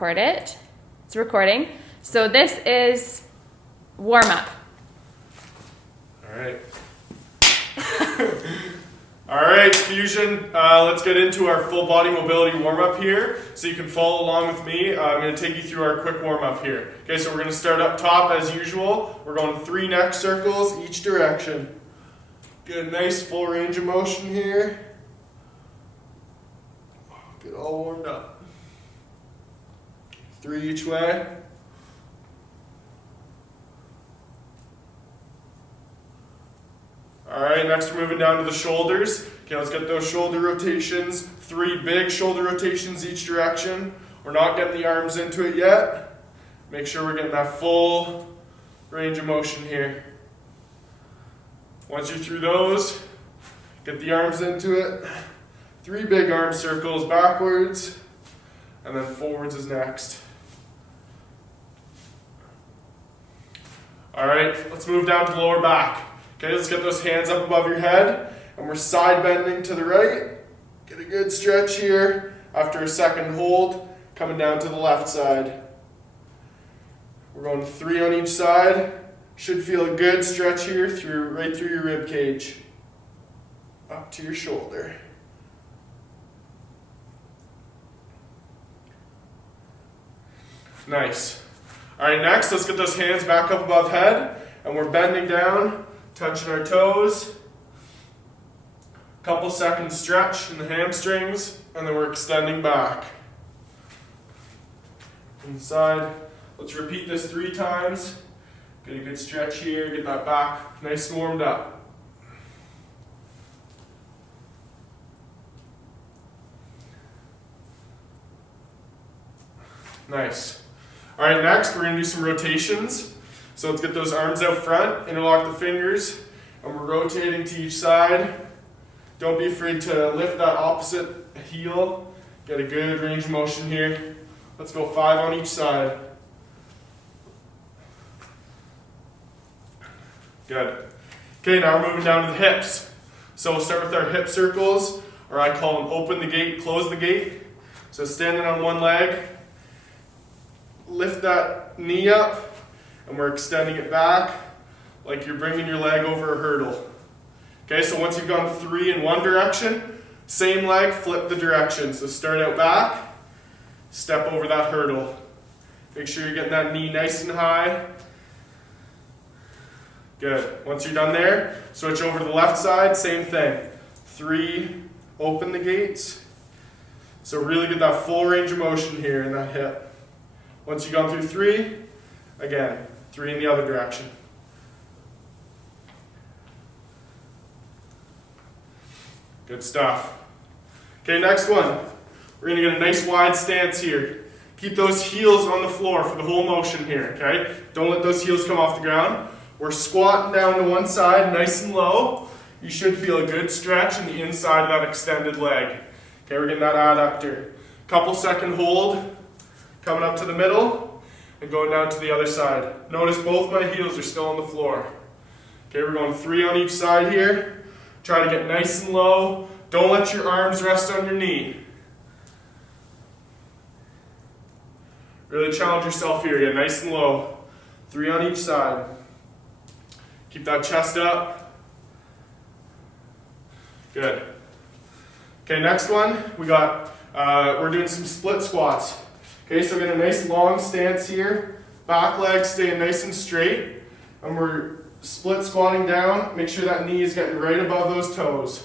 record it. It's recording. So this is warm up. All right. All right, Fusion, let's get into our full body mobility warm-up here. So you can follow along with me. I'm going to take you through our quick warm-up here. Okay, so we're going to start up top as usual. We're going 3 neck circles each direction. Get a nice full range of motion here. Get all warmed up. 3 each way. All right, next we're moving down to the shoulders. Okay, let's get those shoulder rotations. 3 big shoulder rotations each direction. We're not getting the arms into it yet. Make sure we're getting that full range of motion here. Once you're through those, get the arms into it. 3 big arm circles backwards, and then forwards is next. All right, let's move down to the lower back. Okay, let's get those hands up above your head, and we're side bending to the right. Get a good stretch here. After a second hold, coming down to the left side. We're going 3 on each side. Should feel a good stretch here right through your rib cage, up to your shoulder. Nice. All right, next, let's get those hands back up above head, and we're bending down, touching our toes. Couple seconds stretch in the hamstrings, and then we're extending back. Inside. Let's repeat this 3 times. Get a good stretch here, get that back nice and warmed up. Nice. All right, next we're going to do some rotations. So let's get those arms out front, interlock the fingers, and we're rotating to each side. Don't be afraid to lift that opposite heel. Get a good range of motion here. Let's go 5 on each side. Good. Okay, now we're moving down to the hips. So we'll start with our hip circles, or I call them open the gate, close the gate. So standing on one leg, lift that knee up, and we're extending it back like you're bringing your leg over a hurdle. Okay, so once you've gone 3 in one direction, same leg, flip the direction. So start out back, step over that hurdle. Make sure you're getting that knee nice and high. Good. Once you're done there, switch over to the left side, same thing. 3, open the gates. So really get that full range of motion here in that hip. Once you've gone through 3, again, 3 in the other direction. Good stuff. Okay, next one. We're going to get a nice wide stance here. Keep those heels on the floor for the whole motion here, okay? Don't let those heels come off the ground. We're squatting down to one side, nice and low. You should feel a good stretch in the inside of that extended leg. Okay, we're getting that adductor. Couple second hold, coming up to the middle, and going down to the other side. Notice both my heels are still on the floor. Okay, we're going 3 on each side here. Try to get nice and low. Don't let your arms rest on your knee. Really challenge yourself here. Get nice and low. 3 on each side. Keep that chest up. Good. Okay, next one. We're doing some split squats. Okay, so get a nice long stance here. Back leg staying nice and straight. And we're split squatting down. Make sure that knee is getting right above those toes.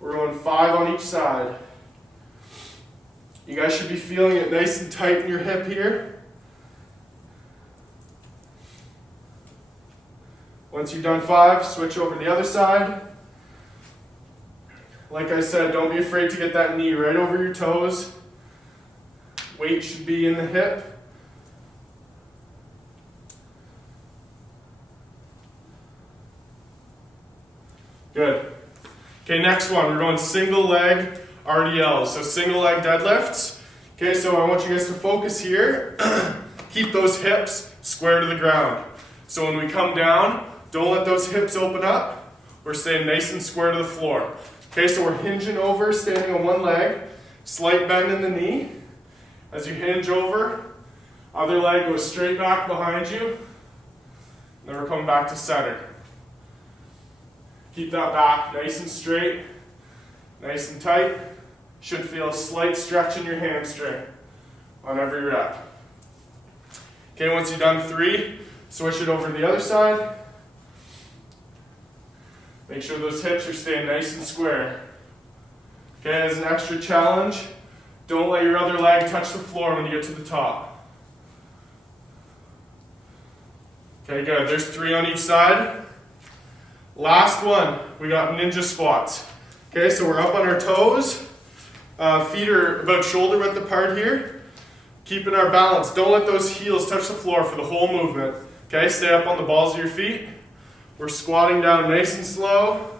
We're going 5 on each side. You guys should be feeling it nice and tight in your hip here. Once you've done 5, switch over to the other side. Like I said, don't be afraid to get that knee right over your toes. Weight should be in the hip. Good. Okay, next one. We're going single leg RDLs, so single leg deadlifts. Okay, so I want you guys to focus here. Keep those hips square to the ground. So when we come down, don't let those hips open up. We're staying nice and square to the floor. Okay, so we're hinging over, standing on one leg, slight bend in the knee, As you hinge over, other leg goes straight back behind you. Then we're coming back to center. Keep that back nice and straight, nice and tight. Should feel a slight stretch in your hamstring on every rep. Okay, once you've done 3, switch it over to the other side. Make sure those hips are staying nice and square. Okay, as an extra challenge, don't let your other leg touch the floor when you get to the top. Okay, good. There's 3 on each side. Last one, we got ninja squats. Okay, so we're up on our toes. Feet are about shoulder width apart here. Keeping our balance. Don't let those heels touch the floor for the whole movement. Okay, stay up on the balls of your feet. We're squatting down nice and slow.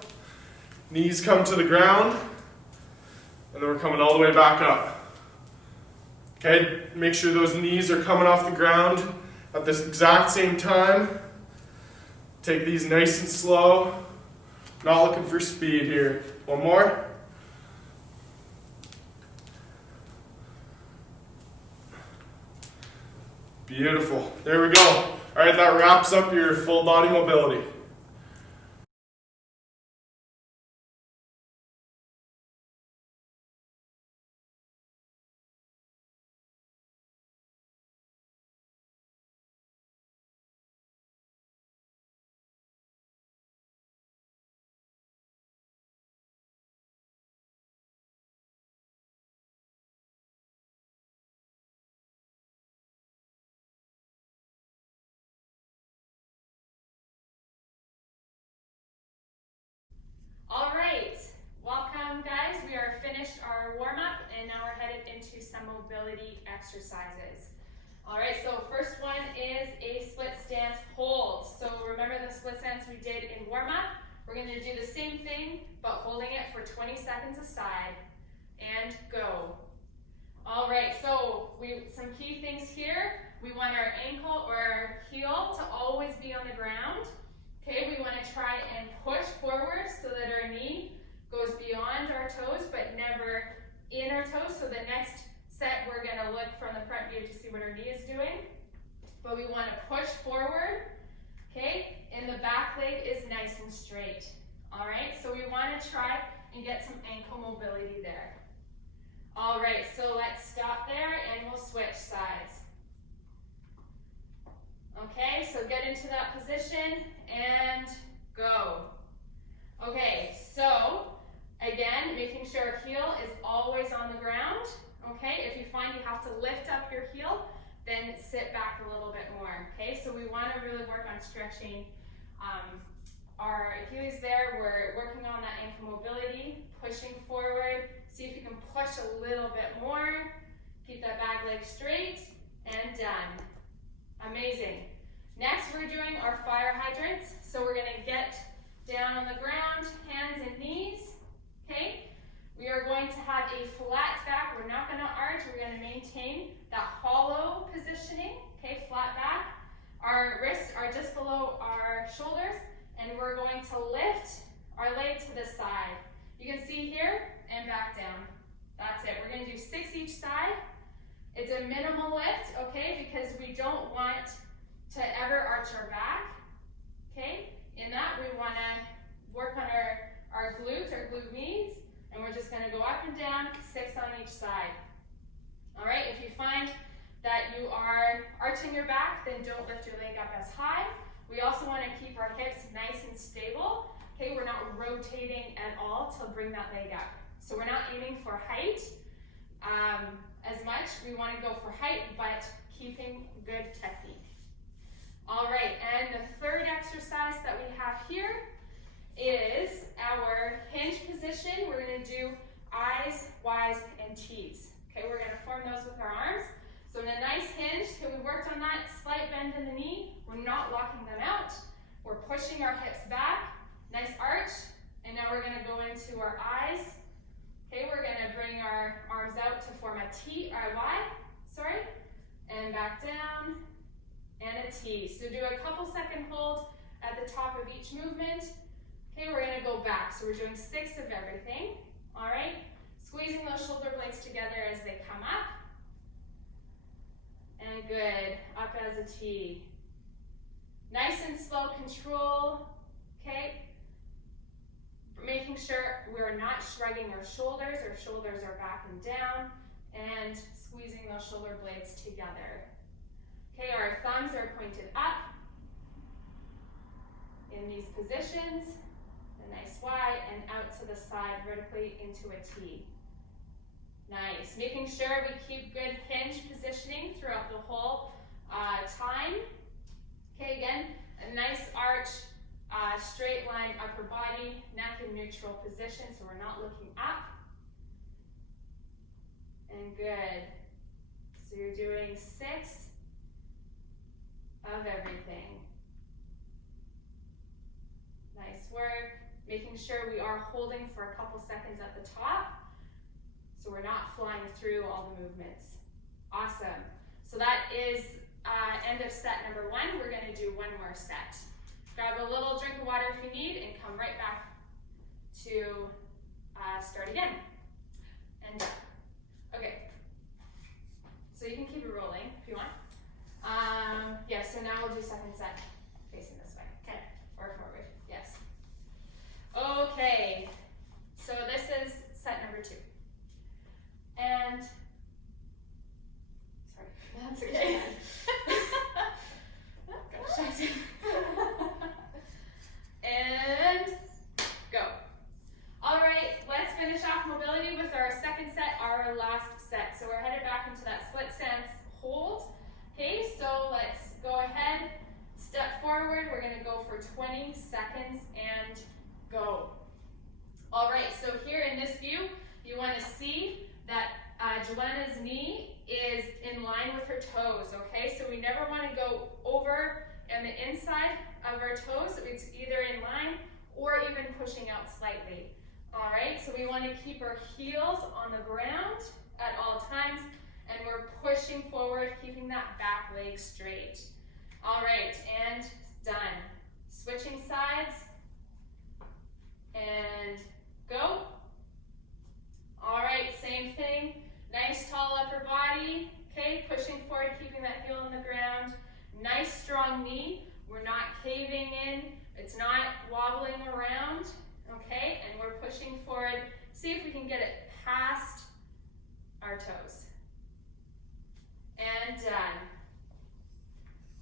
Knees come to the ground. And then we're coming all the way back up. Okay, make sure those knees are coming off the ground at this exact same time. Take these nice and slow. Not looking for speed here. One more. Beautiful. There we go. All right, that wraps up your full body mobility. All right, welcome guys. We are finished our warm-up and now we're headed into some mobility exercises. All right, so first one is a split stance hold. So remember the split stance we did in warm-up? We're going to do the same thing, but holding it for 20 seconds aside. And go. All right, so some key things here. We want our ankle or our heel to always be on the ground. Okay, we want to try and push forward so that our knee goes beyond our toes, but never in our toes. So the next set, we're going to look from the front view to see what our knee is doing. But we want to push forward, okay? And the back leg is nice and straight. All right, so we want to try and get some ankle mobility there. All right, so let's stop there and we'll switch sides. Okay, so get into that position and go. Okay, so again, making sure our heel is always on the ground. Okay, if you find you have to lift up your heel, then sit back a little bit more. Okay, so we want to really work on stretching our Achilles there. We're working on that ankle mobility, pushing forward. See if you can push a little bit more. Keep that back leg straight and done. Amazing. Next, we're doing our fire hydrants. So we're going to get down on the ground, hands and knees. Okay. We are going to have a flat back. We're not going to arch. We're going to maintain that hollow positioning. Okay, flat back. Our wrists are just below our shoulders, and we're going to lift our leg to the side. You can see here and back down. That's it. We're going to do 6 each side. It's a minimal lift, okay, because we don't want to ever arch our back. Okay, in that we want to work on our glutes, our glute meads, and we're just going to go up and down, 6 on each side. All right, if you find that you are arching your back, then don't lift your leg up as high. We also want to keep our hips nice and stable. Okay, we're not rotating at all to bring that leg up. So we're not aiming for height as much. We want to go for height, but keeping good technique. All right, and the third exercise that we have here is our hinge position. We're going to do I's, Y's, and T's. Okay, we're going to form those with our arms. So in a nice hinge, okay, we worked on that slight bend in the knee. We're not locking them out. We're pushing our hips back. Nice arch. And now we're going to go into our I's. Okay, we're going to bring our arms out to form a T, or a Y, sorry. And back down, and a T. So do a couple second hold at the top of each movement. Okay, we're going to go back. So we're doing 6 of everything. All right, squeezing those shoulder blades together as they come up. good. Up as a T. Nice and slow control, okay? Making sure we're not shrugging our shoulders are back and down, and squeezing those shoulder blades together. Okay, our thumbs are pointed up in these positions, a nice Y, and out to the side vertically into a T. Nice. Making sure we keep good hinge positioning throughout the whole time. Okay, again, a nice arch, straight line upper body, neck in neutral position, so we're not looking up. And good. So you're doing 6 of everything. Nice work. Making sure we are holding for a couple seconds at the top, so we're not flying through all the movements. Awesome. So that is end of set number 1. We're going to do one more set. Grab a little drink of water if you need, and come right back to start again. And done. Okay. So you can keep it rolling if you want. Yeah, so now we'll do second set facing this way. Okay, or forward. Yes. Okay, so this is set number 2. And, sorry, that's okay. Got distracted. And go. All right, let's finish off mobility with our second set, our last set. So we're headed back into that split stance hold. Okay, so let's go ahead, step forward. We're gonna go for 20 seconds and go. All right, so here in this view, you wanna see that Joanna's knee is in line with her toes, okay? So we never wanna go over on the inside of our toes, so it's either in line or even pushing out slightly. All right, so we wanna keep our heels on the ground at all times, and we're pushing forward, keeping that back leg straight. All right, and done. Switching sides, and go. All right, same thing. Nice tall upper body, okay? Pushing forward, keeping that heel on the ground. Nice strong knee. We're not caving in. It's not wobbling around, okay? And we're pushing forward. See if we can get it past our toes. And done.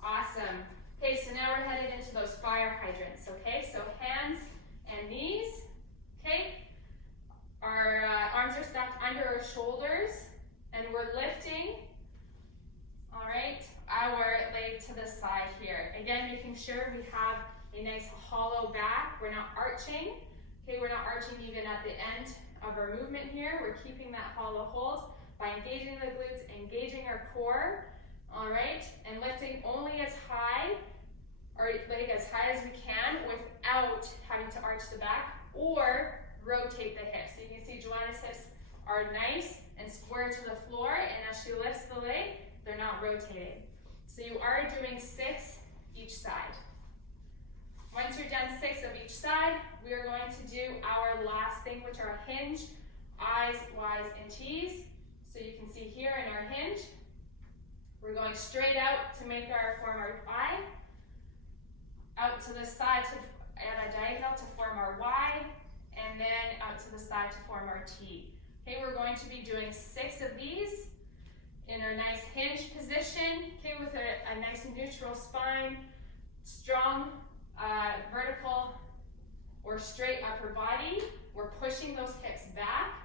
Awesome. Okay, so now we're headed into those fire hydrants, okay? So hands and knees, okay? Our arms are stacked under our shoulders, and we're lifting, all right, our leg to the side here. Again, making sure we have a nice hollow back. We're not arching, okay? We're not arching even at the end of our movement here. We're keeping that hollow hold by engaging the glutes, engaging our core, all right? And lifting only as high, or leg as high as we can without having to arch the back or rotate the hips. So you can see Joanna's hips are nice and square to the floor, and as she lifts the leg, they're not rotating. So you are doing 6 each side. Once you're done 6 of each side, we are going to do our last thing, which are hinge, I's, Y's, and T's. So you can see here in our hinge, we're going straight out to form our I, out to the side at a diagonal to form our Y, and then out to the side to form our T. Okay, we're going to be doing 6 of these in our nice hinge position, okay, with a nice neutral spine, strong vertical or straight upper body. We're pushing those hips back.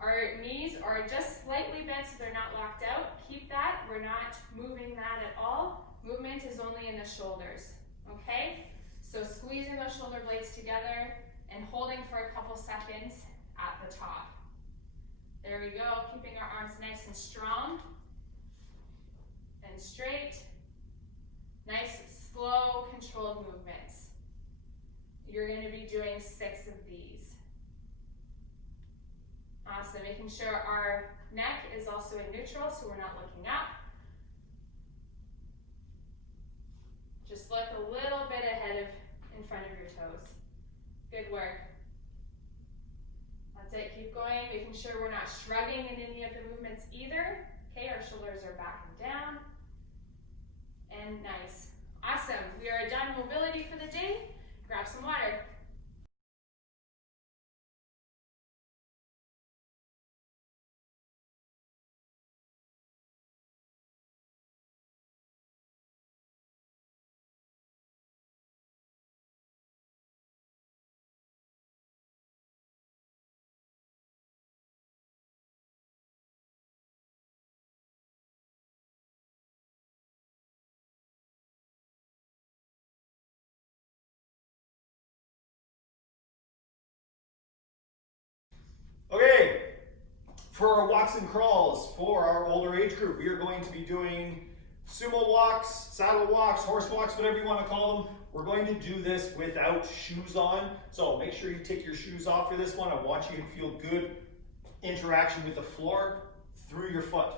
Our knees are just slightly bent so they're not locked out. Keep that. We're not moving that at all. Movement is only in the shoulders, okay? So squeezing those shoulder blades together and holding for a couple seconds at the top. There we go, keeping our arms nice and strong and straight. Nice, slow, controlled movements. You're going to be doing 6 of these. Awesome, making sure our neck is also in neutral so we're not looking up. Just look a little bit in front of your toes. Good work. That's it, keep going, making sure we're not shrugging in any of the movements either. Okay, our shoulders are back and down. For our walks and crawls, for our older age group, we are going to be doing sumo walks, saddle walks, horse walks, whatever you want to call them. We're going to do this without shoes on. So make sure you take your shoes off for this one. I want you to feel good interaction with the floor through your foot.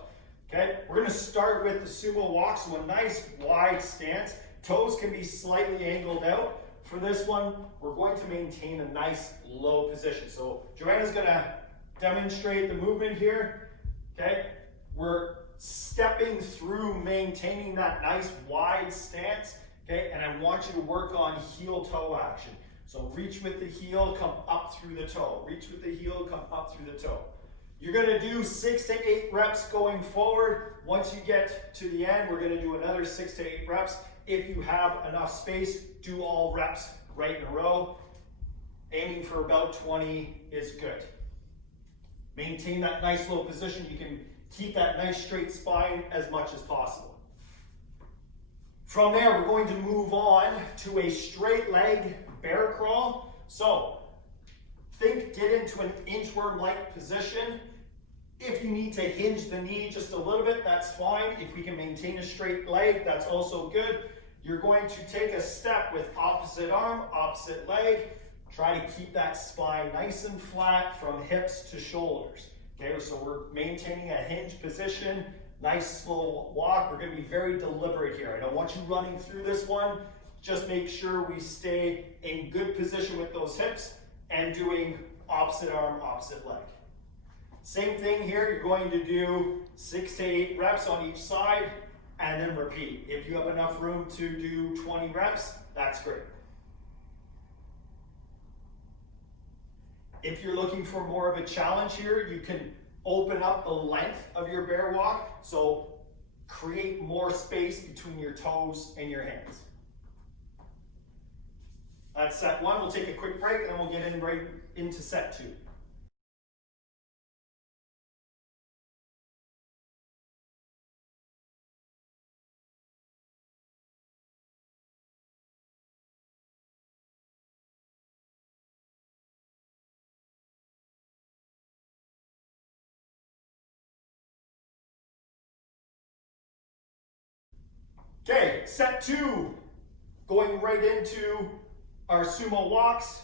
Okay, we're going to start with the sumo walk, so a nice wide stance. Toes can be slightly angled out. For this one, we're going to maintain a nice low position. So Joanna's going to demonstrate the movement here. Okay, we're stepping through maintaining that nice wide stance. Okay, and I want you to work on heel toe action. So reach with the heel, come up through the toe. Reach with the heel, come up through the toe. You're going to do 6 to 8 reps going forward. Once you get to the end, we're going to do another 6 to 8 reps. If you have enough space, do all reps right in a row. Aiming for about 20 is good. Maintain that nice low position. You can keep that nice straight spine as much as possible. From there, we're going to move on to a straight leg bear crawl. So get into an inchworm-like position. If you need to hinge the knee just a little bit, that's fine. If we can maintain a straight leg, that's also good. You're going to take a step with opposite arm, opposite leg. Try to keep that spine nice and flat from hips to shoulders. Okay, so we're maintaining a hinge position, nice slow walk. We're going to be very deliberate here. I don't want you running through this one. Just make sure we stay in good position with those hips and doing opposite arm, opposite leg. Same thing here, you're going to do 6 to 8 reps on each side and then repeat. If you have enough room to do 20 reps, that's great. If you're looking for more of a challenge here, you can open up the length of your bear walk, so create more space between your toes and your hands. That's set 1. We'll take a quick break and then we'll get in right into set 2. Okay, set 2, going right into our sumo walks.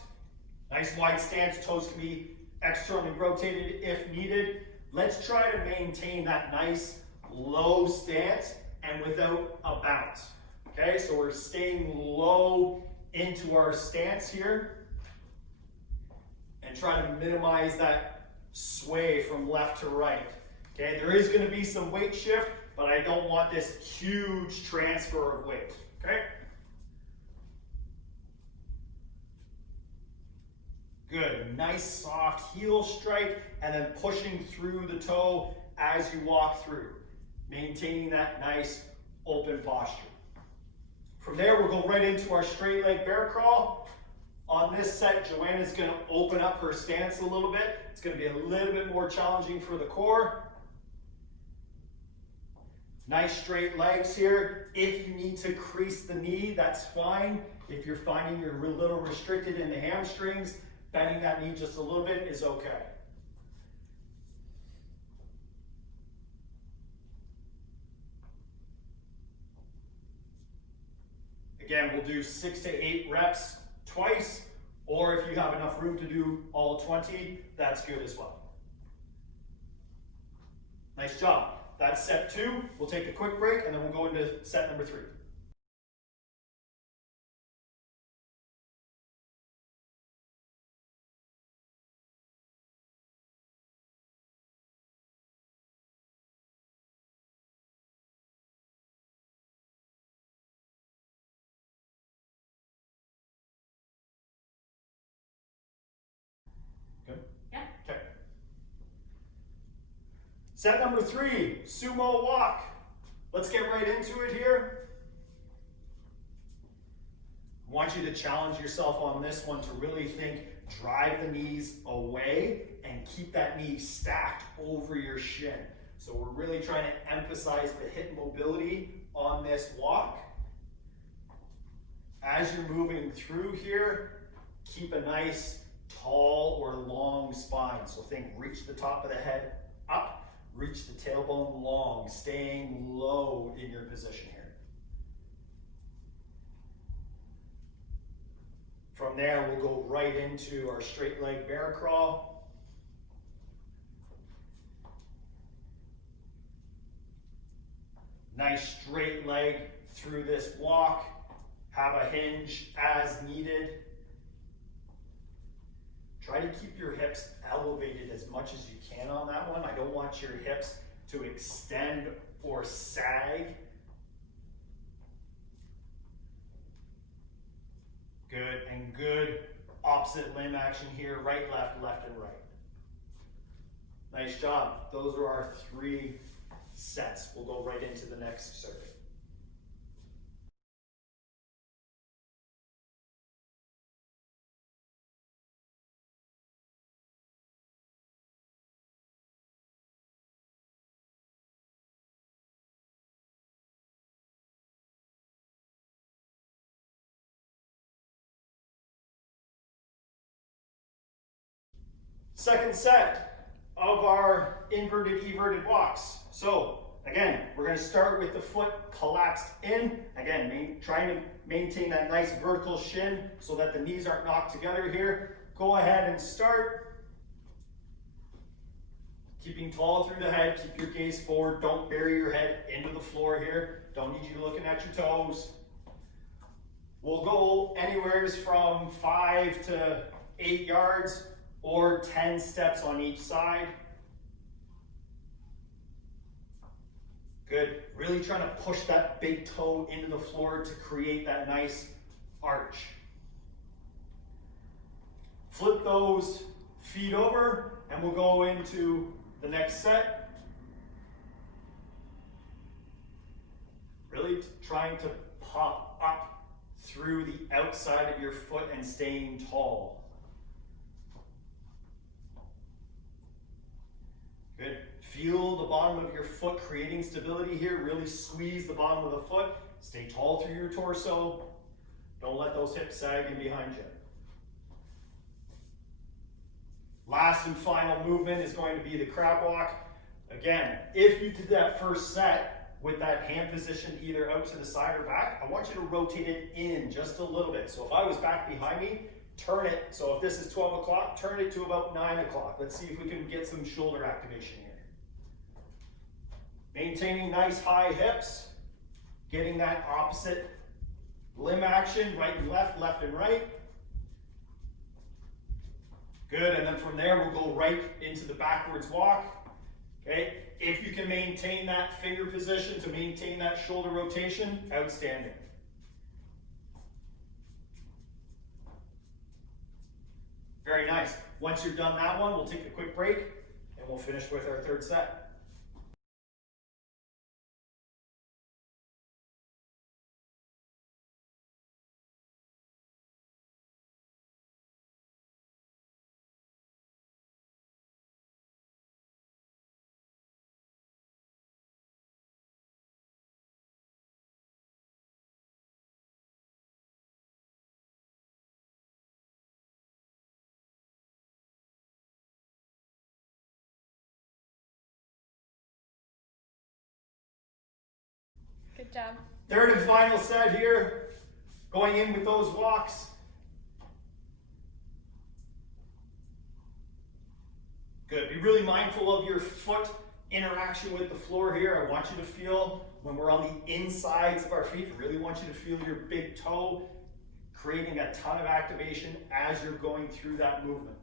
Nice wide stance, toes can be externally rotated if needed. Let's try to maintain that nice low stance and without a bounce. Okay, so we're staying low into our stance here and try to minimize that sway from left to right. Okay, there is going to be some weight shift, but I don't want this huge transfer of weight. Okay? Good, nice soft heel strike and then pushing through the toe as you walk through. Maintaining that nice open posture. From there, we'll go right into our straight leg bear crawl. On this set, Joanna's going to open up her stance a little bit. It's going to be a little bit more challenging for the core. Nice straight legs here. If you need to crease the knee, that's fine. If you're finding you're a little restricted in the hamstrings, bending that knee just a little bit is okay. Again, we'll do 6 to 8 reps twice, or if you have enough room to do all 20, that's good as well. Nice job. That's set 2. We'll take a quick break and then we'll go into set number 3. Good? Yeah. Okay. Set number 3, sumo walk. Let's get right into it here. I want you to challenge yourself on this one to really think, drive the knees away and keep that knee stacked over your shin. So we're really trying to emphasize the hip mobility on this walk. As you're moving through here, keep a nice tall or long spine. So think reach the top of the head up Reach the tailbone long, staying low in your position here. From there, we'll go right into our straight leg bear crawl. Nice straight leg through this walk. Have a hinge as needed. Try to keep your hips elevated as much as you can on that one. I don't want your hips to extend or sag. Good, and good opposite limb action here, right, left, left, and right. Nice job. Those are our 3 sets. We'll go right into the next circuit. Second set of our inverted everted walks. So again, we're going to start with the foot collapsed in. Again, trying to maintain that nice vertical shin so that the knees aren't knocked together here. Go ahead and start. Keeping tall through the head, keep your gaze forward. Don't bury your head into the floor here. Don't need you looking at your toes. We'll go anywhere from 5 to 8 yards. Or 10 steps on each side. Good. Really trying to push that big toe into the floor to create that nice arch. Flip those feet over and we'll go into the next set. Really trying to pop up through the outside of your foot and staying tall. Good. Feel the bottom of your foot creating stability here. Really squeeze the bottom of the foot. Stay tall through your torso. Don't let those hips sag in behind you. Last and final movement is going to be the crab walk. Again, if you did that first set with that hand position either out to the side or back, I want you to rotate it in just a little bit. So if I was back behind me, turn it, so if this is 12 o'clock, turn it to about 9 o'clock. Let's see if we can get some shoulder activation here. Maintaining nice high hips, getting that opposite limb action, right and left, left and right. Good, and then from there we'll go right into the backwards walk. Okay, if you can maintain that finger position to maintain that shoulder rotation, outstanding. Very nice. Once you're done that one, we'll take a quick break and we'll finish with our third set. Good job. Third and final set here, going in with those walks. Good, be really mindful of your foot interaction with the floor here. I want you to feel, when we're on the insides of our feet, I really want you to feel your big toe creating a ton of activation as you're going through that movement.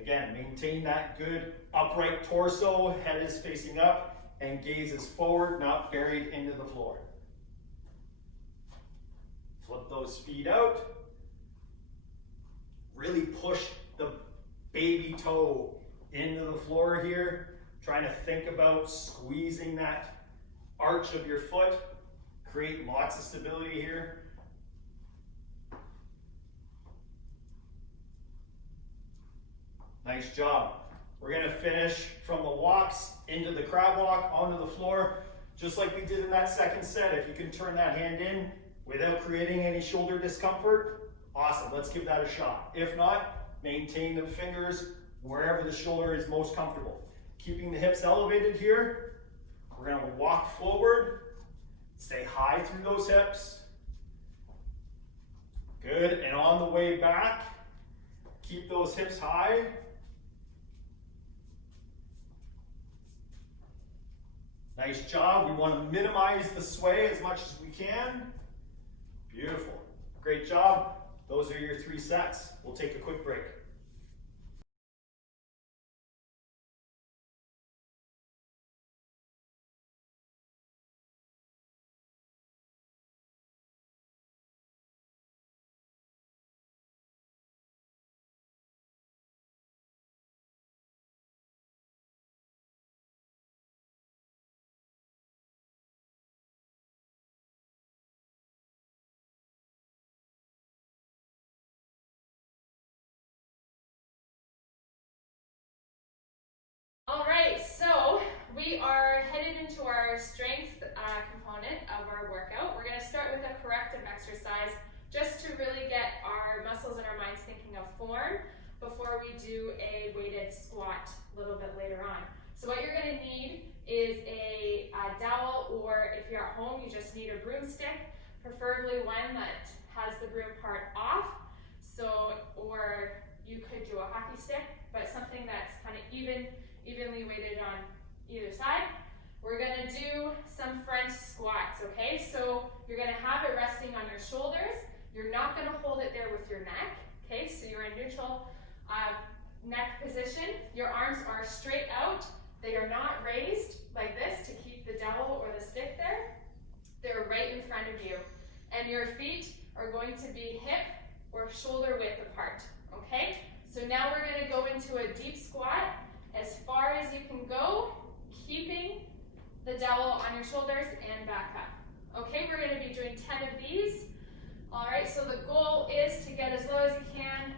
Again, maintain that good upright torso, head is facing up, and gaze is forward, not buried into the floor. Flip those feet out. Really push the baby toe into the floor here. Trying to think about squeezing that arch of your foot. Create lots of stability here. Nice job. We're going to finish from the walks into the crab walk onto the floor, just like we did in that second set. If you can turn that hand in without creating any shoulder discomfort, awesome. Let's give that a shot. If not, maintain the fingers wherever the shoulder is most comfortable. Keeping the hips elevated here. We're gonna walk forward. Stay high through those hips. Good, and on the way back, keep those hips high. Nice job. We want to minimize the sway as much as we can. Beautiful. Great job. Those are your 3 sets. We'll take a quick break. All right, so we are headed into our strength component of our workout. We're going to start with a corrective exercise just to really get our muscles and our minds thinking of form before we do a weighted squat a little bit later on. So what you're going to need is a dowel, or if you're at home, you just need a broomstick, preferably one that has the broom part off. So, or you could do a hockey stick, but something that's kind of evenly weighted on either side. We're gonna do some front squats, okay? So you're gonna have it resting on your shoulders. You're not gonna hold it there with your neck, okay? So you're in neutral neck position. Your arms are straight out. They are not raised like this to keep the dowel or the stick there. They're right in front of you. And your feet are going to be hip or shoulder width apart, okay? So now we're gonna go into a deep squat as far as you can go, keeping the dowel on your shoulders and back up. Okay, we're gonna be doing 10 of these. All right, so the goal is to get as low as you can,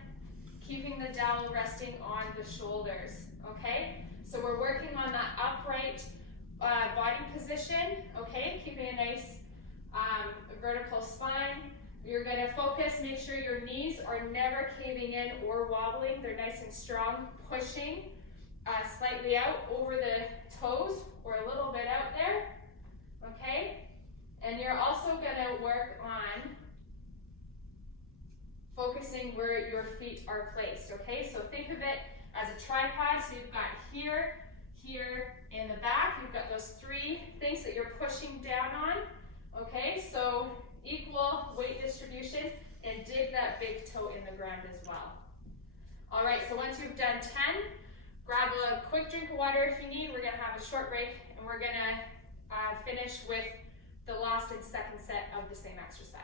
keeping the dowel resting on the shoulders, okay? So we're working on that upright body position, okay? Keeping a nice vertical spine. You're gonna focus, make sure your knees are never caving in or wobbling. They're nice and strong, pushing slightly out over the toes or a little bit out there, okay? And you're also gonna work on focusing where your feet are placed, okay? So think of it as a tripod. So you've got here, here, in the back. You've got those 3 things that you're pushing down on, okay? So equal weight distribution, and dig that big toe in the ground as well. All right, so once you've done 10, grab a quick drink of water if you need. We're gonna have a short break, and we're gonna finish with the last and second set of the same exercise.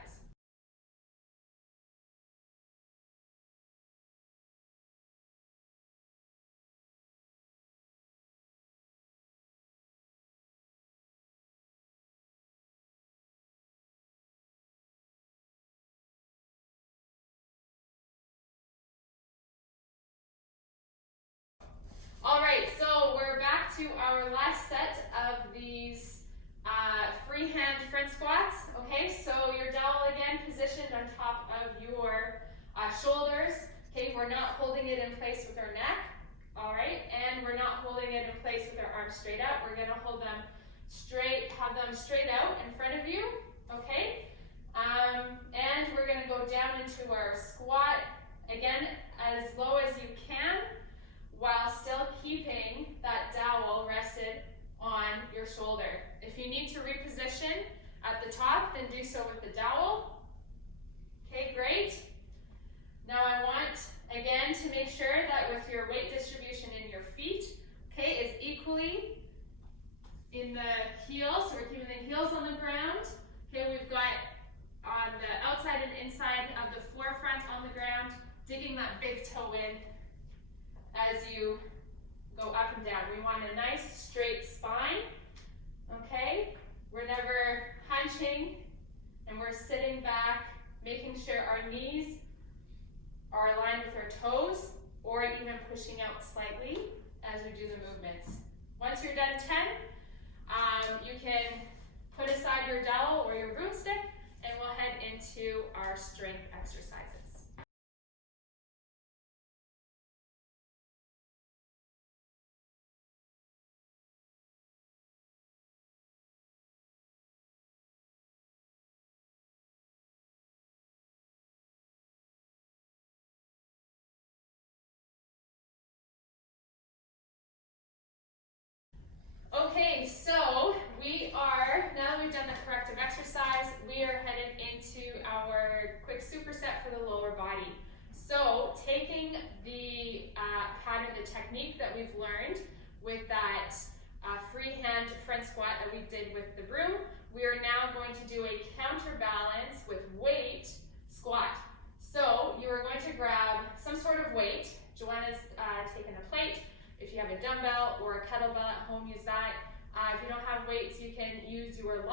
All right, so we're back to our last set of these freehand front squats. Okay, so your dowel again positioned on top of your shoulders. Okay, we're not holding it in place with our neck. All right, and we're not holding it in place with our arms straight out. We're gonna hold them straight, have them straight out in front of you. Okay, and we're gonna go down into our squat again as low as you can, while still keeping that dowel rested on your shoulder. If you need to reposition at the top, then do so with the dowel. Okay, great. Now I want, again, to make sure that with your weight distribution in your feet, okay, is equally in the heels. So we're keeping the heels on the ground. Okay, we've got on the outside and inside of the forefront on the ground, digging that big toe in as you go up and down. We want a nice straight spine, okay? We're never hunching, and we're sitting back, making sure our knees are aligned with our toes, or even pushing out slightly as we do the movements. Once you're done 10, you can put aside your dowel or your broomstick, and we'll head into our strength exercises. Okay, so now that we've done the corrective exercise, we are headed into our quick superset for the lower body. So taking the pattern, the technique that we've learned with that freehand front squat that we did with the broom, we are now going to do a counterbalance with weight squat. So you are going to grab some sort of weight. Joanna's taken a plate. If you have a dumbbell or a kettlebell at home, use that. If you don't have weights, you can use your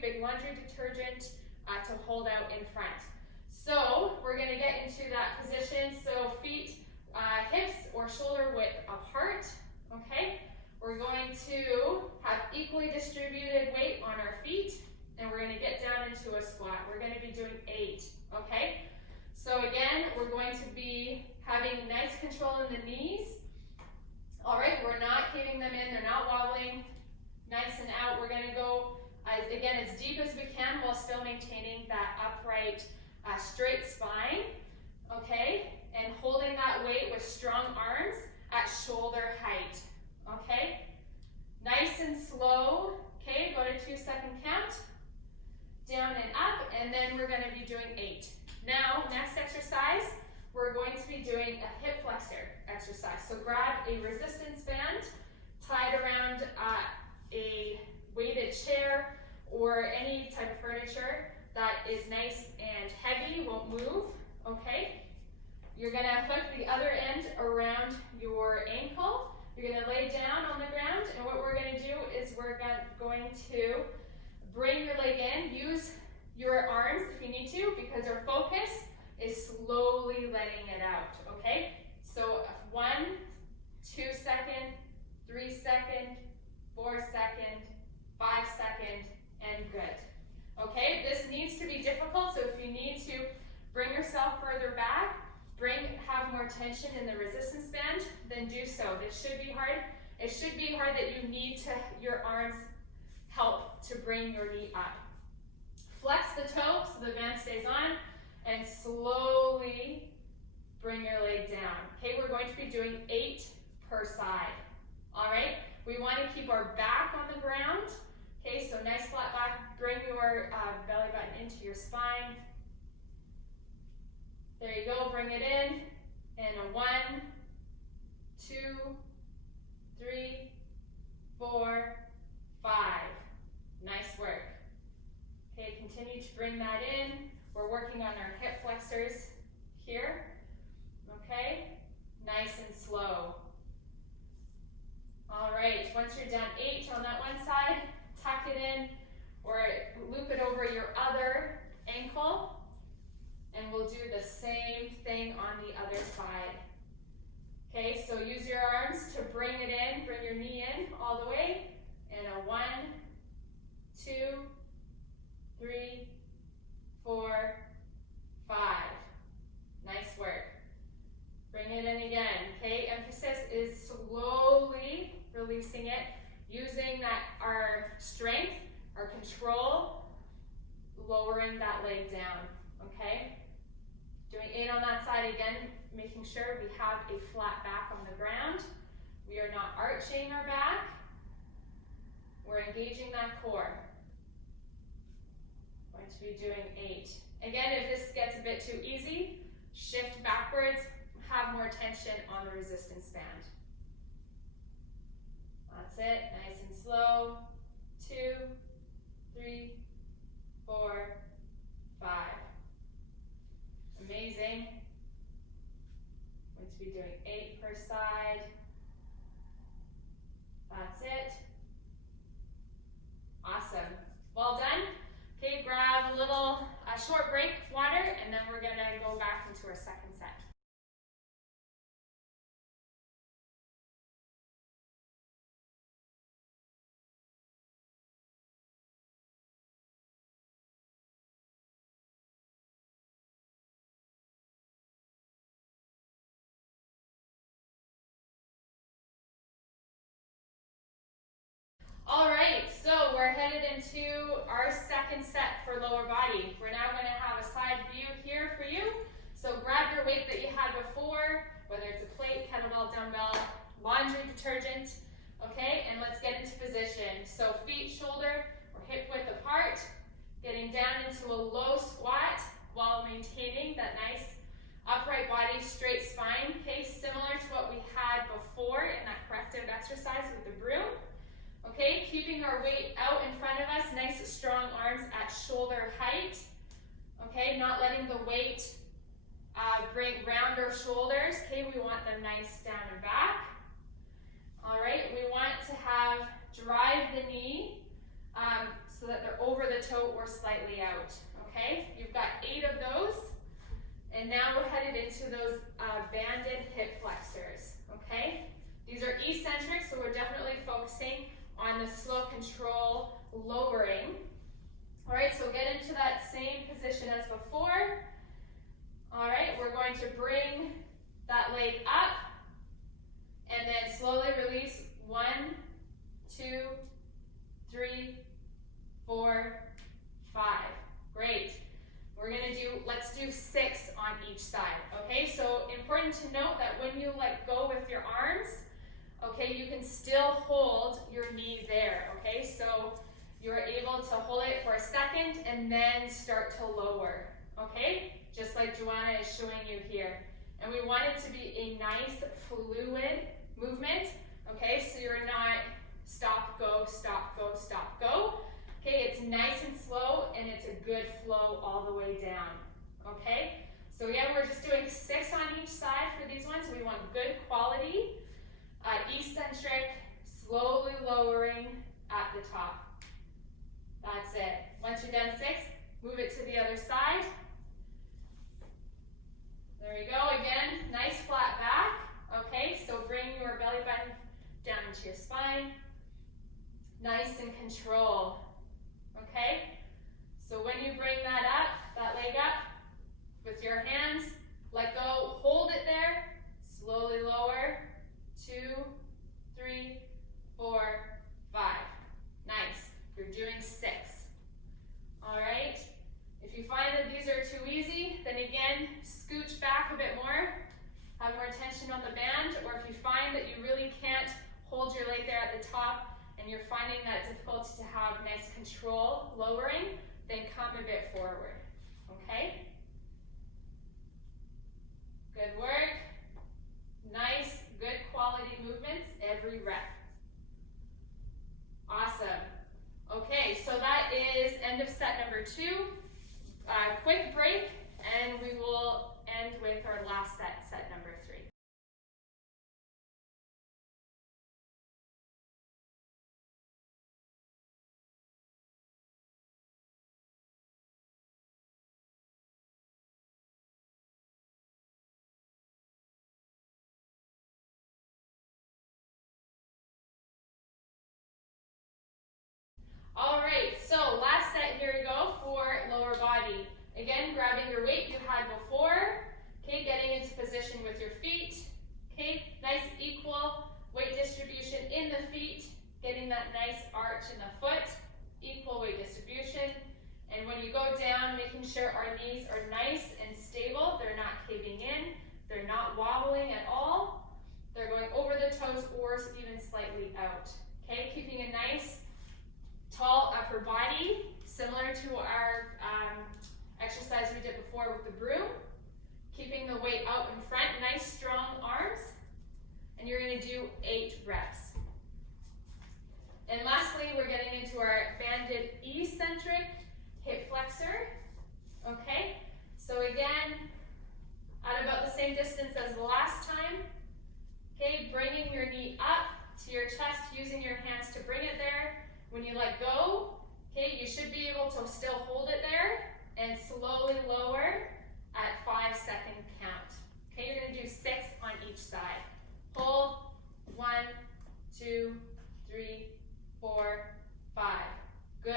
big laundry detergent to hold out in front. So we're going to get into that position. So feet, hips or shoulder width apart. Okay. We're going to have equally distributed weight on our feet, and we're going to get down into a squat. We're going to be doing 8. Okay. So again, we're going to be having nice control in the knees. All right, we're not keeping them in, they're not wobbling, nice and out. We're gonna go, again, as deep as we can while still maintaining that upright, straight spine, okay? And holding that weight with strong arms at shoulder height, okay? Nice and slow, okay? Go to 2-second count, down and up, and then we're gonna be doing 8. Now, next exercise, we're going to be doing a hip flexor exercise. So grab a resistance band tied around a weighted chair or any type of furniture that is nice and heavy, won't move, okay? You're gonna hook the other end around your ankle. You're gonna lay down on the ground, and what we're gonna do is we're going to bring your leg in, use your arms if you need to, because our focus is slowly letting it out, okay? So 1, 2 second, 3 second, 4 second, 5 second, and good. Okay, this needs to be difficult, so if you need to bring yourself further back, have more tension in the resistance band, then do so. This should be hard. It should be hard that you need your arms help to bring your knee up. Flex the toe so the band stays on, and slowly bring your leg down. Okay, we're going to be doing 8 per side. All right, we want to keep our back on the ground. Okay, so nice flat back. Bring your belly button into your spine. There you go, bring it in. And a 1, 2, 3, 4, 5. Nice work. Okay, continue to bring that in. We're working on our hip flexors here. Okay, nice and slow. All right, once you're done 8 on that one side, tuck it in or loop it over your other ankle, and we'll do the same thing on the other side. Okay, so use your arms to bring it in, bring your knee in all the way, and a 1, 2, 3, 4, 5. Nice work. Bring it in again. Okay, emphasis is slowly releasing it, using our strength, our control, lowering that leg down. Okay, doing 8 on that side again, making sure we have a flat back on the ground. We are not arching our back. We're engaging that core. Going to be doing 8. Again, if this gets a bit too easy, shift backwards, have more tension on the resistance band. That's it, nice and slow. 2, 3, 4, 5. Amazing. Going to be doing 8 per side. That's it. Awesome. Well done. Okay, grab a short break, water, and then we're gonna go back into our second set. All right, so we're headed into our second set for lower body. We're now going to have a side view here for you. So grab your weight that you had before, whether it's a plate, kettlebell, dumbbell, laundry detergent. Okay, and let's get into position. So feet shoulder or hip width apart, getting down into a low squat while maintaining that nice upright body, straight spine. Okay, similar to what we had before in that corrective exercise with the broom. Okay, keeping our weight out in front of us, nice strong arms at shoulder height. Okay, not letting the weight bring round our shoulders. Okay, we want them nice down and back. All right, we want to have drive the knee so that they're over the toe or slightly out. Okay, you've got 8 of those. And now we're headed into those banded hip flexors. Okay, these are eccentric, so we're definitely focusing on the slow control lowering. All right, so get into that same position as before. All right, we're going to bring that leg up and then slowly release. 1, 2, 3, 4, 5. Great. We're gonna let's do 6 on each side. Okay, so important to note that when you let go with your arms, okay, you can still hold your knee there. Okay, so you're able to hold it for a second and then start to lower. Okay, just like Joanna is showing you here. And we want it to be a nice fluid movement. Okay, so you're not stop, go, stop, go, stop, go. Okay, it's nice and slow and it's a good flow all the way down. Okay, so again, we're just doing 6 on each side for these ones. We want good quality, eccentric, slowly lowering at the top. That's it. Once you're done 6, move it to the other side. There you go. Again, nice flat back. Okay, so bring your belly button down into your spine. Nice and control. Okay, so when you bring that up, that leg up with your hands, let go, hold it there, slowly lower. 2, 3, 4, 5. Nice. You're doing 6. All right. If you find that these are too easy, then again, scooch back a bit more, have more tension on the band, or if you find that you really can't hold your leg there at the top and you're finding that difficult to have nice control lowering, then come a bit forward. Okay? Good work. Nice, good quality movements every rep. Awesome. Okay, so that is end of set number 2. Quick break, and we will end with our last set, set number 3. All right, so last set, here we go for lower body. Again, grabbing your weight you had before. Okay, getting into position with your feet. Okay, nice equal weight distribution in the feet. Getting that nice arch in the foot. Equal weight distribution. And when you go down, making sure our knees are nice and stable. They're not caving in. They're not wobbling at all. They're going over the toes or even slightly out. Okay, keeping a nice tall upper body, similar to our exercise we did before with the broom. Keeping the weight out in front, nice strong arms. And you're going to do 8 reps. And lastly, we're getting into our banded eccentric hip flexor. Okay, so again, at about the same distance as the last time. Okay, bringing your knee up to your chest, using your hands to bring it there. When you let go, okay, you should be able to still hold it there and slowly lower at 5-second count. Okay, you're going to do 6 on each side. Hold, 1, 2, 3, 4, 5. Good.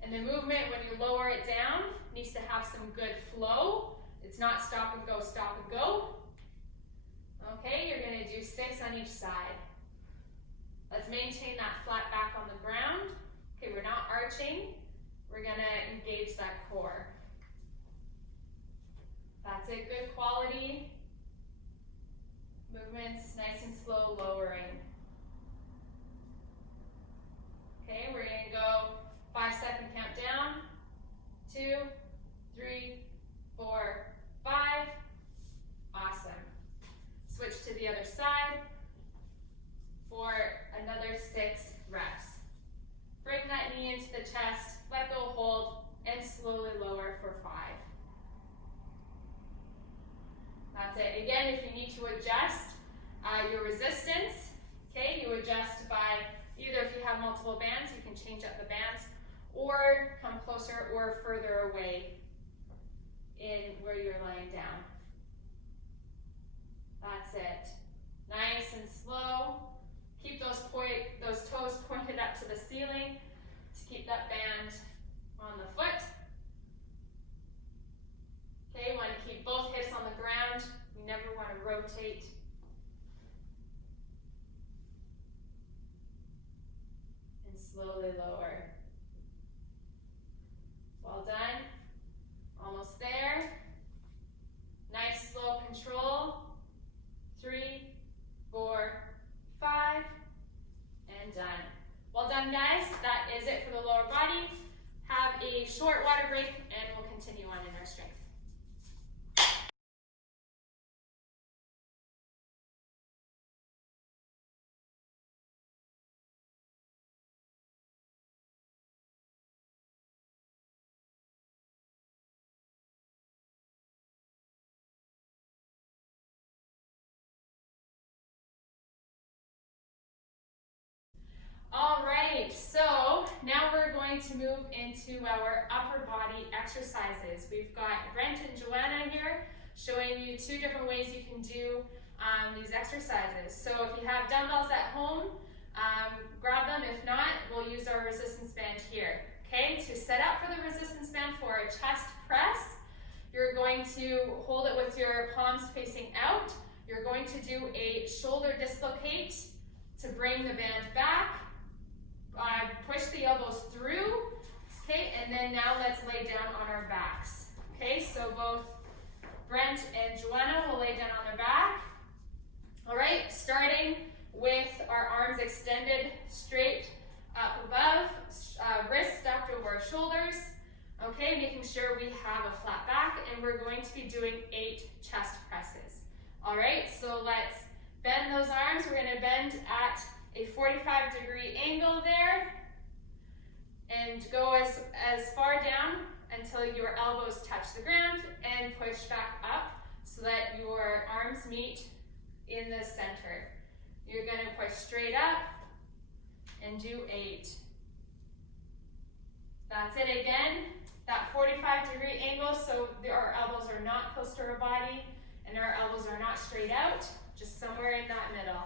And the movement, when you lower it down, needs to have some good flow. It's not stop and go, stop and go. Okay, you're going to do 6 on each side. Let's maintain that flat back on the ground. Okay, we're not arching. We're going to engage that core. That's it, good quality movements, nice and slow lowering. Again, if you need to adjust your resistance, okay, you adjust by either if you have multiple bands, you can change up the bands, or come closer or further away in where you're lying down. That's it. Nice and slow. Keep those toes pointed up to the ceiling to keep that band on the foot. Okay, you want to keep both hips on the ground. You never want to rotate. And slowly lower. Well done. Almost there. Nice slow control. 3, 4, 5, and done. Well done, guys. That is it for the lower body. Have a short water break and we'll continue on in our strength. All right, so now we're going to move into our upper body exercises. We've got Brent and Joanna here showing you 2 different ways you can do these exercises. So if you have dumbbells at home, grab them. If not, we'll use our resistance band here. Okay, to set up for the resistance band for a chest press, you're going to hold it with your palms facing out. You're going to do a shoulder dislocate to bring the band back. Push the elbows through, okay, and then now let's lay down on our backs. Okay, so both Brent and Joanna will lay down on their back. All right, starting with our arms extended straight up above, wrists stacked over our shoulders. Okay, making sure we have a flat back, and we're going to be doing 8 chest presses. All right, so let's bend those arms. We're going to bend at a 45-degree angle there and go as far down until your elbows touch the ground and push back up so that your arms meet in the center. You're going to push straight up and do 8. That's it again, that 45-degree angle, so our elbows are not close to our body and our elbows are not straight out, just somewhere in that middle.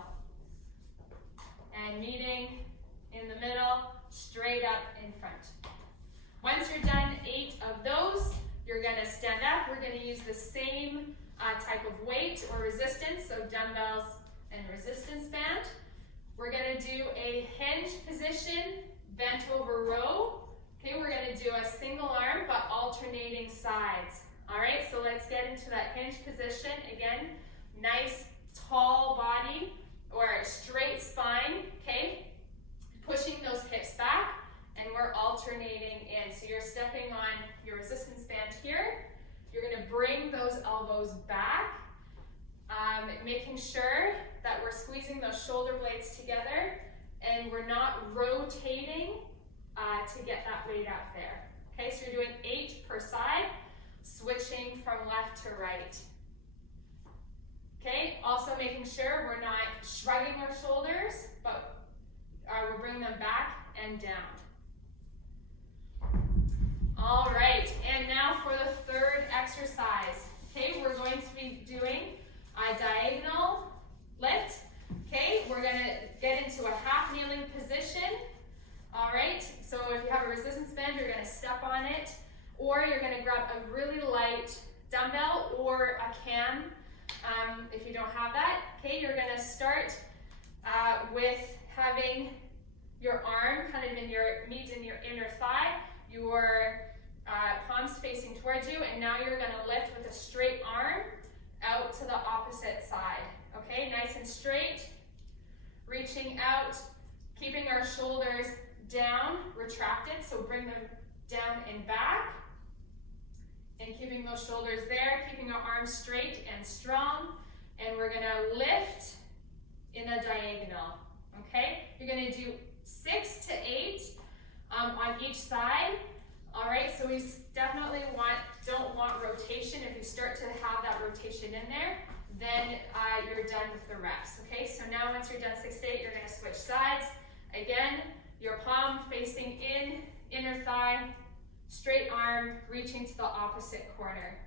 And meeting in the middle, straight up in front. Once you're done 8 of those, you're going to stand up. We're going to use the same type of weight or resistance, so dumbbells and resistance band. We're going to do a hinge position, bent over row. Okay, we're going to do a single arm, but alternating sides. All right, so let's get into that hinge position. Again, nice tall body or straight spine, okay? Pushing those hips back, and we're alternating in. So you're stepping on your resistance band here. You're gonna bring those elbows back, making sure that we're squeezing those shoulder blades together, and we're not rotating to get that weight out there. Okay, so you're doing 8 per side, switching from left to right. Okay, also making sure we're not shrugging our shoulders, but we'll bring them back and down. All right, and now for the 3rd exercise. Okay, we're going to be doing a diagonal lift. Okay, we're gonna get into a half kneeling position. All right, so if you have a resistance band, you're gonna step on it, or you're gonna grab a really light dumbbell or a can. If you don't have that, okay, you're gonna start with having your arm kind of in your meet in your inner thigh, your palms facing towards you, and now you're gonna lift with a straight arm out to the opposite side. Okay, nice and straight, reaching out, keeping our shoulders down, retracted, so bring them down and back. And keeping those shoulders there, keeping our arms straight and strong. And we're gonna lift in a diagonal, okay? You're gonna do 6 to 8 on each side. All right, so we definitely don't want rotation. If you start to have that rotation in there, then reps, okay? So now once you're done 6 to 8, you're gonna switch sides. Again, your palm facing in, inner thigh, straight arm reaching to the opposite corner,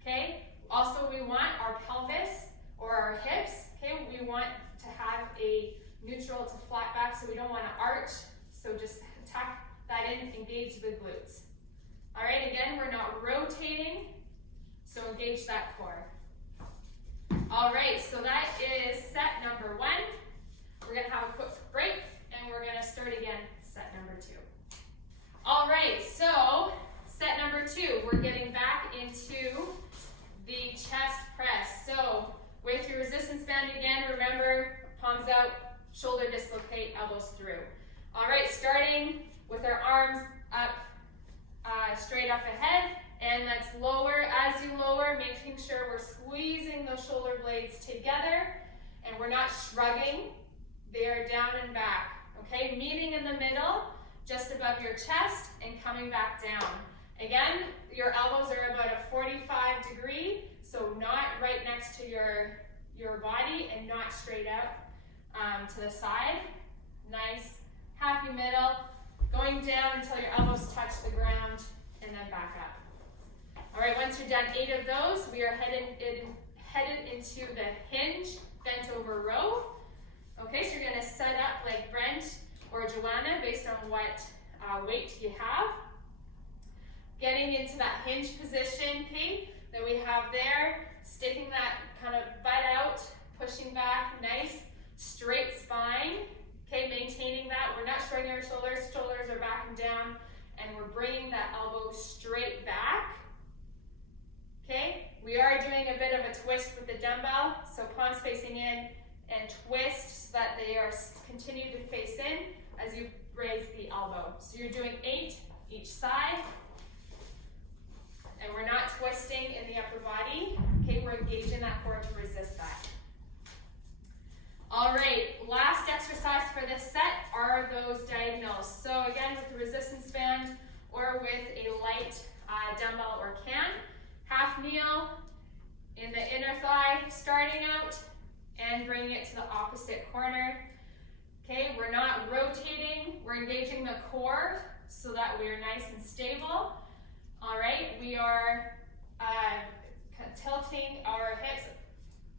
okay? Also, we want our pelvis or our hips, okay? We want to have a neutral to flat back, so we don't want to arch. So just tuck that in, engage the glutes. All right, again, we're not rotating, so engage that core. All right, so that is set number 1. We're gonna have a quick break, and we're gonna start again, set number 2. All right, so set number 2, we're getting back into the chest press. So with your resistance band again, remember, palms out, shoulder dislocate, elbows through. All right, starting with our arms up, straight up ahead, and let's lower. As you lower, making sure we're squeezing those shoulder blades together, and we're not shrugging. They are down and back, okay? Meeting in the middle, just above your chest, and coming back down. Again, your elbows are about a 45 degree, so not right next to your body and not straight up to the side. Nice, happy middle. Going down until your elbows touch the ground and then back up. All right, once you're done 8 of those, we are headed into the hinge bent over row. Okay, so you're gonna set up like Brent or Joanna based on what weight you have. Getting into that hinge position, okay, that we have there, sticking that kind of butt out, pushing back, nice, straight spine, okay, maintaining that. We're not shrugging our shoulders are back and down, and we're bringing that elbow straight back, okay. We are doing a bit of a twist with the dumbbell, so palms facing in and twist so that they are continue to face in as you raise the elbow. So you're doing 8 each side. And we're not twisting in the upper body. Okay, we're engaging that core to resist that. All right, last exercise for this set are those diagonals. So again, with the resistance band or with a light dumbbell or can, half kneel in the inner thigh, starting out, and bringing it to the opposite corner. Okay, we're not rotating, we're engaging the core so that we are nice and stable. All right, we are tilting our hips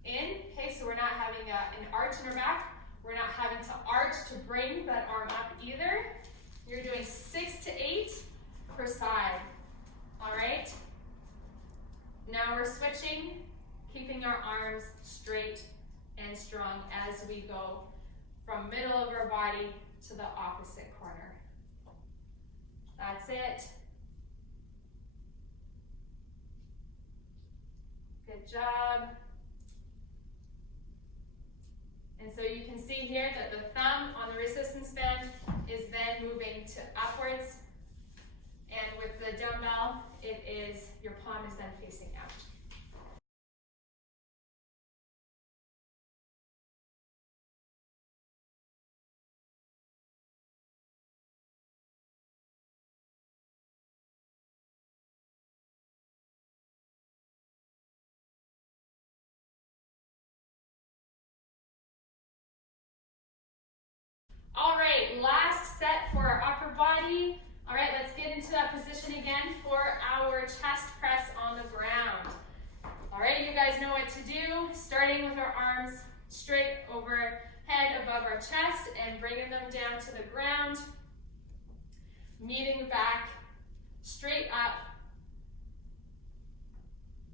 in, okay, so we're not having an arch in our back. We're not having to arch to bring that arm up either. You're doing 6 to 8 per side, all right? Now we're switching, keeping our arms straight and strong as we go from middle of our body to the opposite corner. That's it. Good job. And so you can see here that the thumb on the resistance band is then moving to upwards. And with the dumbbell, your palm is then facing out. All right, last set for our upper body. All right, let's get into that position again for our chest press on the ground. All right, you guys know what to do. Starting with our arms straight overhead above our chest and bringing them down to the ground. Meeting back, straight up.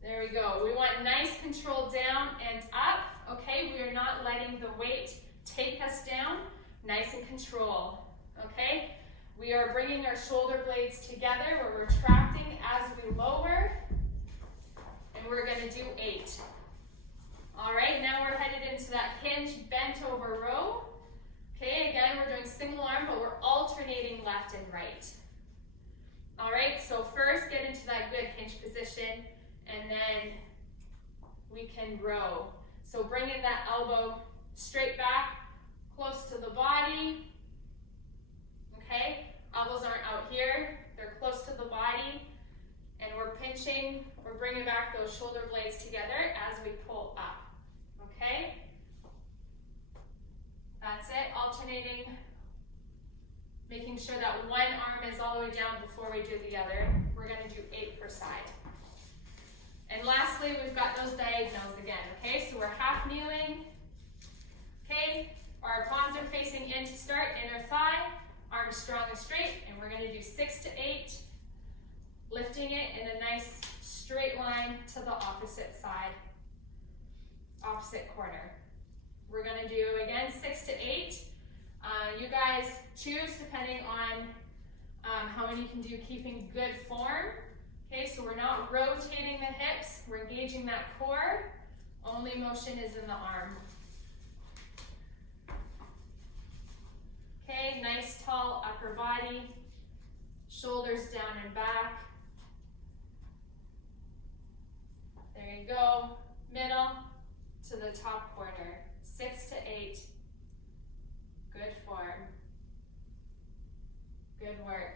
There we go. We want nice control down and up. Okay, we are not letting the weight take us down. Nice and control, okay? We are bringing our shoulder blades together. We're retracting as we lower, and we're gonna do 8. All right, now we're headed into that hinge bent over row. Okay, again, we're doing single arm, but we're alternating left and right. All right, so first get into that good hinge position, and then we can row. So bringing that elbow straight back, close to the body, okay? Elbows aren't out here, they're close to the body, and we're pinching, we're bringing back those shoulder blades together as we pull up, okay? That's it, alternating, making sure that one arm is all the way down before we do the other. We're gonna do 8 per side. And lastly, we've got those diagonals again, okay? So we're half kneeling, okay? Our palms are facing in to start, inner thigh, arms strong and straight, and we're gonna do 6 to 8, lifting it in a nice straight line to the opposite side, opposite corner. We're gonna do, again, 6 to 8. You guys choose depending on how many you can do, keeping good form. Okay, so we're not rotating the hips, we're engaging that core. Only motion is in the arm. Okay, nice tall upper body, shoulders down and back. There you go, middle to the top corner, 6 to 8. Good form. Good work.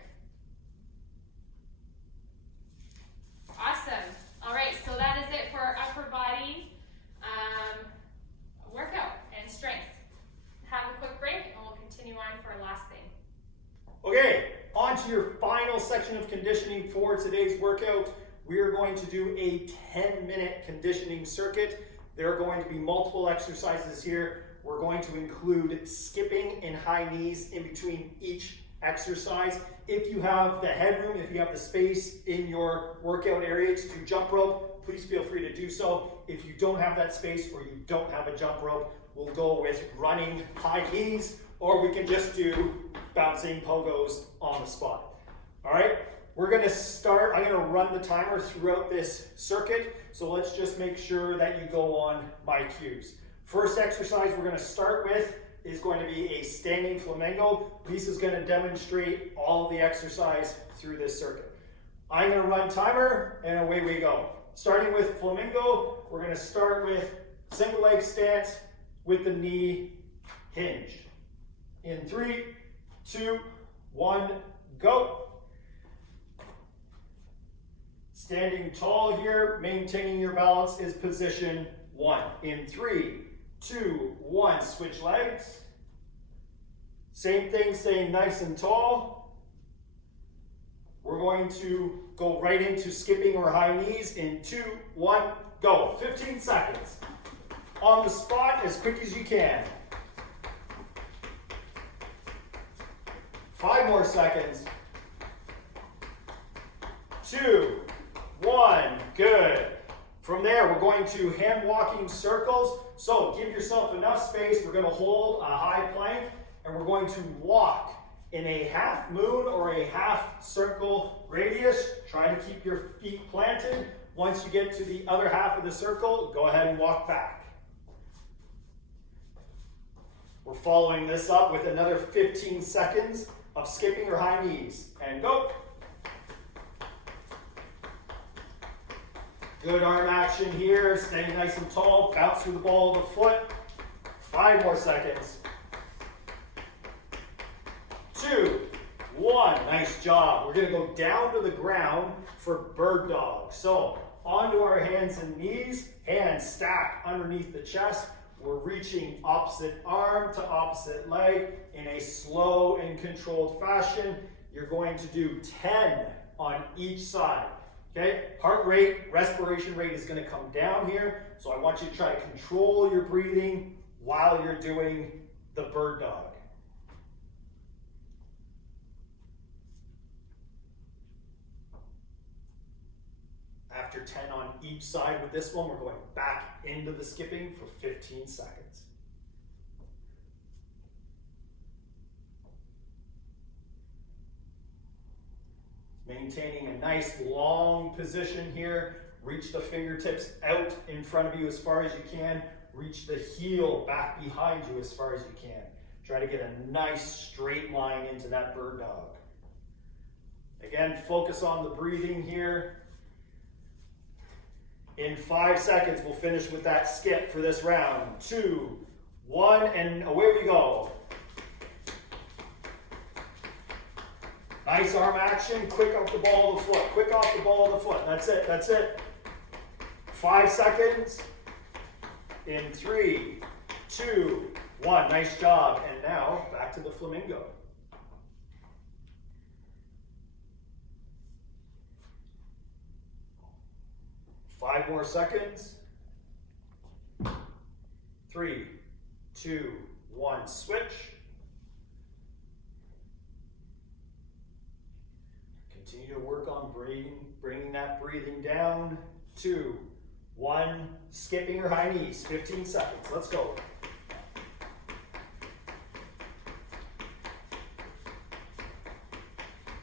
Awesome. All right, so that is it for our upper body workout and strength. Have a quick break and we'll continue on for our last thing. Okay, on to your final section of conditioning for today's workout. We are going to do a 10-minute conditioning circuit. There are going to be multiple exercises here. We're going to include skipping and high knees in between each exercise. If you have the headroom, if you have the space in your workout area to do jump rope, please feel free to do so. If you don't have that space or you don't have a jump rope, we'll go with running high knees, or we can just do bouncing pogos on the spot. All right, we're gonna start. I'm gonna run the timer throughout this circuit, so let's just make sure that you go on my cues. First exercise we're going to start with is going to be a standing flamingo. Lisa's going to demonstrate all of the exercise through this circuit. I'm going to run timer and away we go. Starting with flamingo, we're going to start with single leg stance with the knee hinged. In 3, 2, 1, go. Standing tall here, maintaining your balance is position 1. In 3, 2, 1, switch legs. Same thing, staying nice and tall. We're going to go right into skipping or high knees in 2, 1, go. 15 seconds. On the spot as quick as you can. 5 more seconds. 2, 1, good. From there, we're going to hand walking circles. So give yourself enough space. We're going to hold a high plank and we're going to walk in a half moon or a half circle radius. Try to keep your feet planted. Once you get to the other half of the circle, go ahead and walk back. We're following this up with another 15 seconds of skipping or high knees. And go. Good arm action here, staying nice and tall, bounce through the ball of the foot. 5 more seconds. 2, 1, nice job. We're gonna go down to the ground for bird dog. So, onto our hands and knees, hands stacked underneath the chest. We're reaching opposite arm to opposite leg in a slow and controlled fashion. You're going to do 10 on each side. Okay, heart rate, respiration rate is going to come down here. So I want you to try to control your breathing while you're doing the bird dog. After 10 on each side with this one, we're going back into the skipping for 15 seconds. Maintaining a nice long position here. Reach the fingertips out in front of you as far as you can. Reach the heel back behind you as far as you can. Try to get a nice straight line into that bird dog. Again, focus on the breathing here. In 5 seconds, we'll finish with that skip for this round. 2, 1, and away we go. Nice arm action, quick off the ball of the foot, quick off the ball of the foot. That's it, that's it. 5 seconds. In 3, 2, 1. Nice job. And now back to the flamingo. 5 more seconds. 3, 2, 1, switch. Continue to work on bringing that breathing down. 2, 1, skipping your high knees, 15 seconds. Let's go.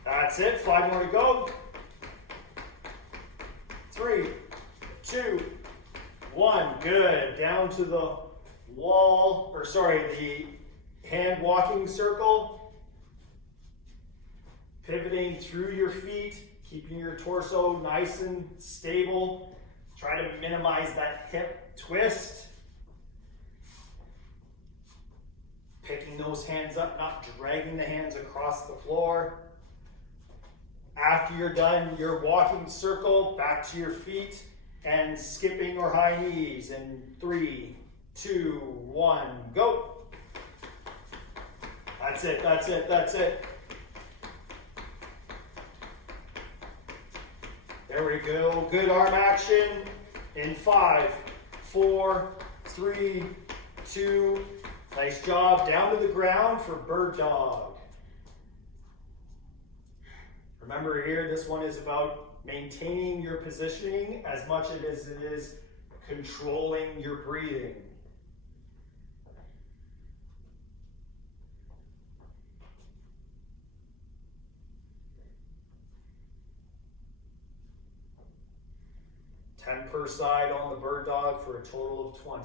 That's it, 5 more to go. 3, 2, 1, good. Down to the wall, or sorry, the hand walking circle. Pivoting through your feet, keeping your torso nice and stable. Try to minimize that hip twist. Picking those hands up, not dragging the hands across the floor. After you're done your walking circle, back to your feet and skipping or high knees in 3, 2, 1, go. That's it, that's it, that's it. There we go, good arm action in 5, 4, 3, 2, nice job. Down to the ground for bird dog. Remember here, this one is about maintaining your positioning as much as it is controlling your breathing. Ten per side on the bird dog for a total of 20.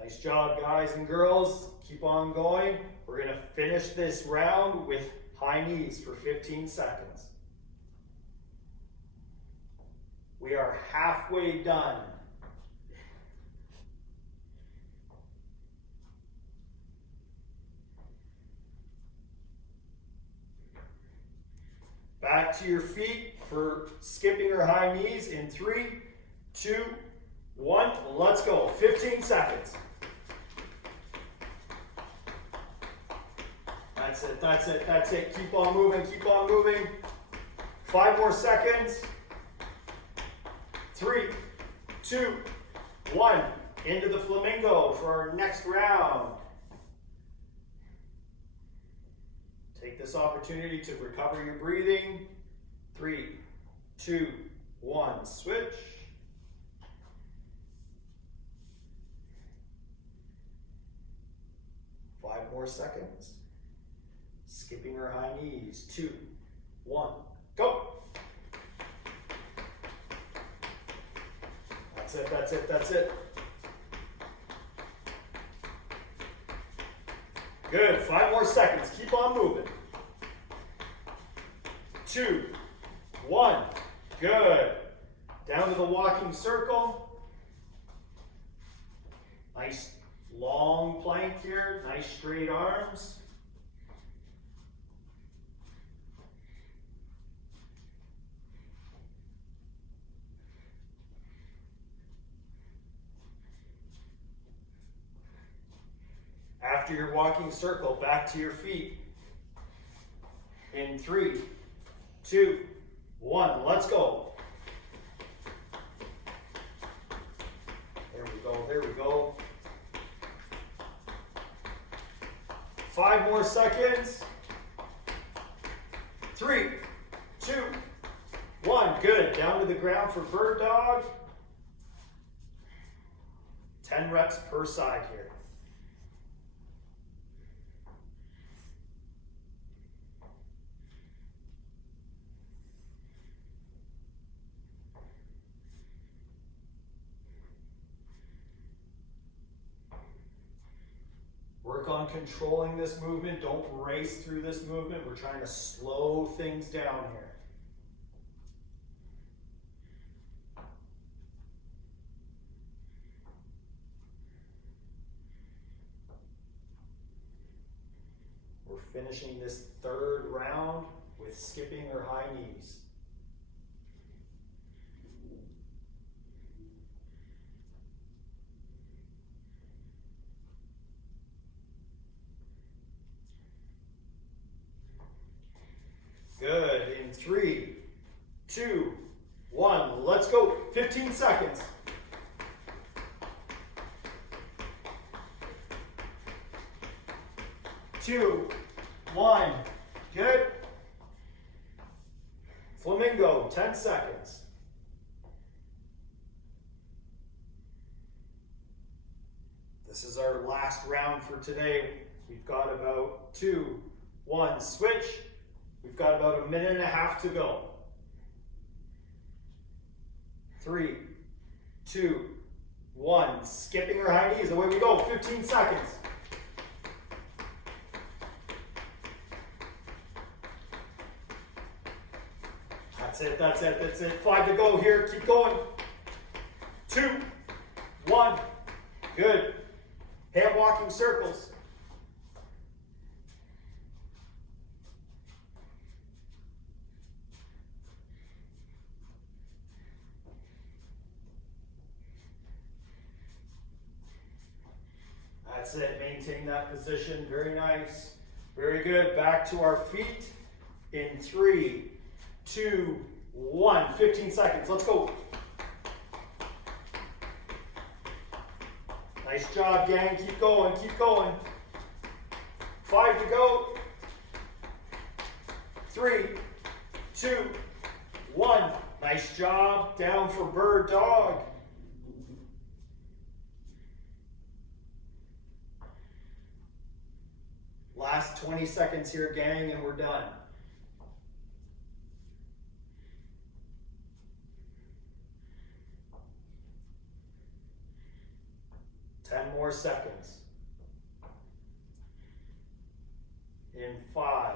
Nice job, guys and girls. Keep on going. We're going to finish this round with high knees for 15 seconds. We are halfway done. Back to your feet for skipping or high knees in 3, 2, 1. Let's go. 15 seconds. That's it, that's it, that's it. Keep on moving, keep on moving. 5 more seconds. 3, 2, 1. Into the flamingo for our next round. Take this opportunity to recover your breathing. 3, 2, 1, switch. Five more seconds. Skipping our high knees. 2, 1, go. That's it, that's it, that's it. Good, 5 more seconds. Keep on moving. 2, 1, good. Down to the walking circle. Nice long plank here, nice straight arms. After your walking circle, back to your feet. In 3, 2, 1, let's go. There we go, there we go. 5 more seconds. 3, 2, 1, good. Down to the ground for bird dog. 10 reps per side here. Work on controlling this movement. Don't race through this movement. We're trying to slow things down here. We're finishing this third round with skipping or high knees. Good. In 3, 2, 1. Let's go. 15 seconds. 2, 1. Good. Flamingo, 10 seconds. This is our last round for today. We've got about 2, 1. Switch. We've got about a minute and a half to go. 3, 2, 1. Skipping our high knees. Away we go. 15 seconds. That's it, that's it, that's it. 5 to go here. Keep going. 2, 1. Good. Hand walking circles. That's it. Maintain that position. Very nice. Very good. Back to our feet in 3, 2, 1. 15 seconds. Let's go. Nice job, gang. Keep going. Keep going. 5 to go. 3, 2, 1. Nice job. Down for bird dog. Last 20 seconds here, gang, and we're done. 10 more seconds. In 5,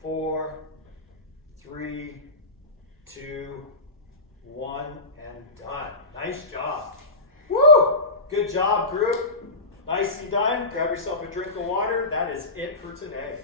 4, 3, 2, 1, and done. Nice job. Woo! Good job, group. Nicely done. Grab yourself a drink of water. That is it for today.